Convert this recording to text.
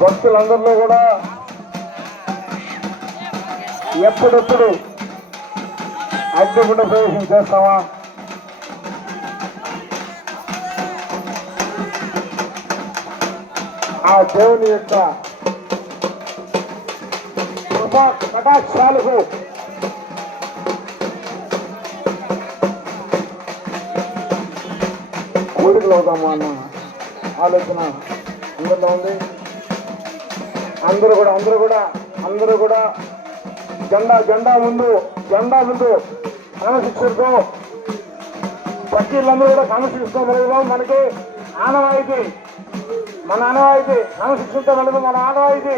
భక్తులందరిలో కూడా ఎప్పుడెప్పుడు అగ్నిగుండ ప్రవేశం చేస్తామా, ఆ దేవుని యొక్క కృపా కటాక్షాలకు కోరికలు అవుతామా అన్న ఆలోచన అందరిలో ఉంది. అందరూ కూడా జెండా ముందు క్రమశిక్షణతో వకీళ్ళందరూ కూడా క్రమశిక్షణ మనకి ఆనవాయితీ, మన ఆనవాయితీ క్రమశిక్షణతో మనది మన ఆనవాయితీ.